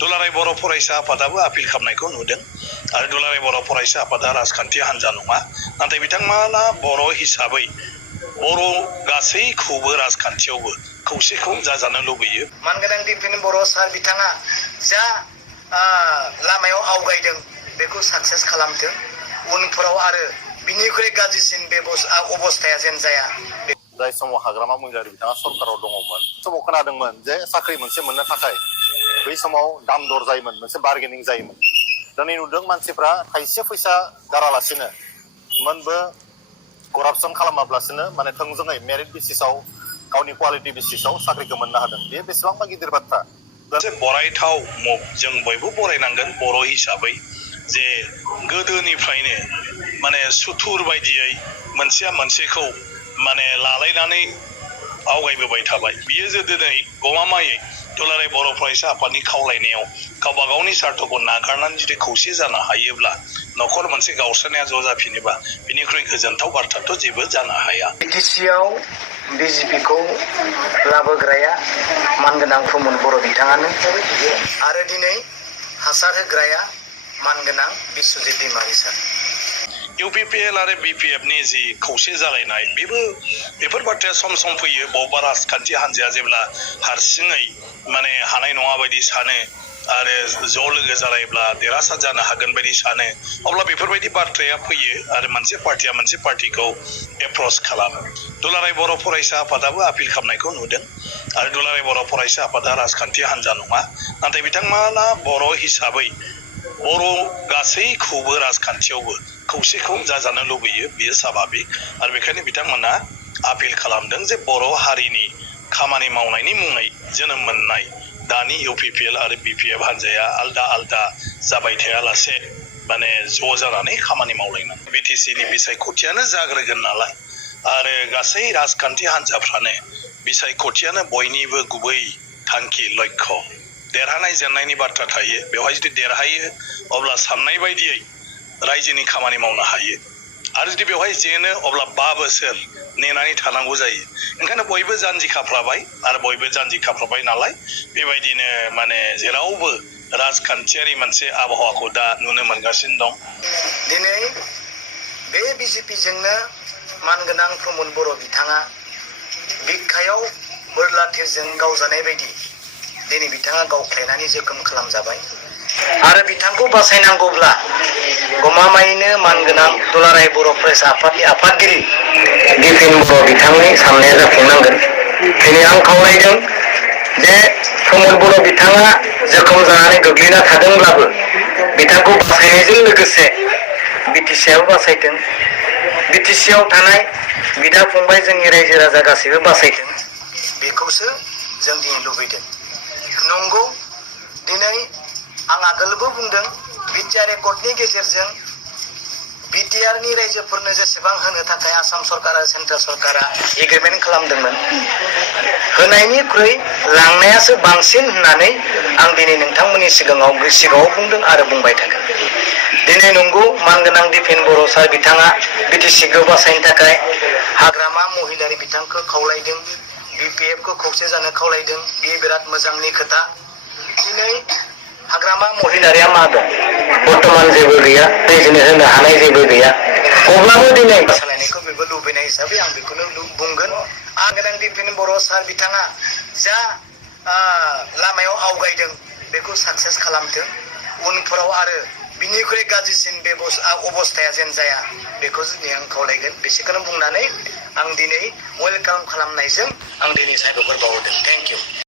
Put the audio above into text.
दुलाराय बर' फरायसा आफादाबो आपिल खालामनायखौ नुदों आरो दुलाराय बर' फरायसा आफादा राजखान्थि हान्जा नङा नाथाय बिथांमोना बर' हिसाबै बर' गासैखौबो राजखान्थियावबो खौसेखौ जाजानो लुबैयो। मानगोनां दिफेन बर' सार बिथाङा जा लामायाव आवगायदों बेखौ साक्सेस खालामथों उनफोराव आरो बिनिख्रुइ गाज्रिसिन बे अबस्थाया जेन जाया। जाय समाव हाग्रामा महिलारि बिथाङा सरकाराव दङमोन समाव खोनादोंमोन जे साख्रि मोनसे मोननो थाखाय बै समाव दाम दर जायोमोन मोनसे बार्गेनिं जायोमोन। दिनै नुदों मानसिफ्रा थाइसे फैसा गारालासिनो मोनबो करापसन खालामाब्लासिनो माने थोंजोङै मेरिट बेसिसाव गावनि क्वालिटि बेसिसाव साख्रिखौ मोननो हादों। बे बेसेबांबा गिदिर बाथ्रा। मोनसे बरायथाव जों बयबो बरायनांगोन बर' हिसाबै जे गोदोनिफ्रायनो माने सुथुर बायदियै मोनसेया मोनसेखौ माने लालायनानै आवगायबोबाय थाबाय। बियो जे दिनै गमामायै दुलाराय बर' फरायसा आफादनि खावलायनायाव गावबा गावनि सार्थखौ नागारनानै जुदि खौसे जानो हायोब्ला न'खर मोनसे गावस्रानाया ज' जाफिनोबा बिनिख्रुइ गोजोनथाव बाथ्राथ' जेबो जानो हाया। बिटिसिआव बिजेपिखौ लाबोग्राया मानगोनां प्रमद बर' बिथाङानो आरो दिनै हासार होग्राया मानगोनां बिस्वजित दैमारि सार। इउपिपिएल आरो बिपिएफनि जि खौसे जालायनाय बेफोर बाथ्राया सम सम फैयो। बबेबा राजखान्थि हान्जाया जेब्ला हारसिङै माने हानाय नङा बायदि सानो आरो ज' लोगो जालायब्ला देरहासार जानो हागोन बायदि सानो अब्ला बेफोरबायदि बाथ्राया फैयो आरो मोनसे पार्टिया मोनसे पार्टिखौ एप्रच खालामो। दुलाराय बर' फरायसा आफादाबो आपिल खालामनायखौ नुदों आरो दुलाराय बर' फरायसा आफादा राजखान्थि हान्जा नङा नाथाय बिथांमोना बर' हिसाबै बर' गासैखौबो राजखान्थियावबो खौसेखौ जाजानो लुबैयो बियो स्वाभाबिक आरो बेखायनो बिथांमोना आपिल खालामदों जे बर' हारिनि खामानि मावनायनि मुङै जोनोम मोननाय दानि इउपिपिएल आरो बिपिएफ हान्जाया आलदा आलदा जाबाय थायालासे माने ज' जानानै खामानि मावलायनांगौ। बिटिसिनि बिसायख'थियानो जाग्रोगोन नालाय आरो गासै राजखान्थि हान्जाफ्रानो बिसायख'थियानो बयनिबो गुबै थांखि लक्ष्य। देरहानाय जेननायनि बाथ्रा थायो। बेवहाय जुदि देरहायो अब्ला साननाय बायदियै रायजोनि खामानि मावनो हायो आरो जुदि बेवहाय जेनो अब्ला 5 बोसोर नेनानै थानांगौ जायो। ओंखायनो बयबो जानजि खाफ्राबाय आरो बयबो जानजि खाफ्राबाय नालाय बेबायदिनो माने जेरावबो राजखान्थियारि मोनसे आबहावाखौ दा नुनो मोनगासिनो दं। दिनै बे बिजेपिजोंनो मानगोनां प्रमद बर' बिथाङा बिखायाव बोरला थिरजों गावजानाय बायदि दिनै बिथाङा गावख्लायनानै जोखोम खालामजाबाय आरो बिथांखौ बासायनांगौब्ला गमामायैनो मानगोनां दुलाराय बर' फरायसा आफादनि आफादगिरि दिफेन बर' बिथांनि साननाया जाफुंनांगोन। दिनै आं खावलायदों जे प्रमद बर' बिथाङा जोखोम जानानै गोग्लैना थादोंब्लाबो बिथांखौ बासायनायजों लोगोसे बिटिसिआबो बासायथों। बिटिसिआव थानाय बिदा फंबाय जोंनि रायजो राजा गासैबो बासायथों बेखौसो जों दिनै लुबैदों। नंगौ दिनै आं आगोलबो बुंदों बिटिआर एकर्डनि गेजेरजों बिटिआरनि रायजोफोरनो जेसेबां होनो थाखाय आसाम सरकार आरो सेन्ट्रेल सरकारा एग्रिमेन्ट खालामदोंमोन होनायनिख्रुइ लांनायासो बांसिन होननानै आं दिनै नोंथांमोननि सिगाङाव बुंदों आरो बुंबाय थागोन। दिनै नंगौ मानगोनां दिफेन बर' सार बिथाङा बिटिसिखौ बासायनो थाखाय हाग्रामा महिलारि बिथांखौ खावलायदों बिपिएफखौ खौसे जानो खावलायदों। बेयो बिराद मोजांनि खोथा। दिनै हाग्रामा महिलारिया मा दं बर्तमान जेबो गैया रायजोनो होनो हानाय जेबो गैया अब्लाबो दिनै सालायनायखौ बेबो लुबैनाय हिसाबै आं बेखौनो बुंगोन। आं गोनां दिफेन बर' सार बिथाङा जा लामायाव आवगायदों बेखौ साक्सेस खालामथों उनफोराव आरो बिनिख्रुइ गाज्रिसिन बे अबस्थाया जेन जाया बेखौ दिनै आं खावलायगोन। बेसेखौनो बुंनानै आं दिनै वेलकाम खालामनायजों आं दिनै साबायखर बावहरदों। Thank you.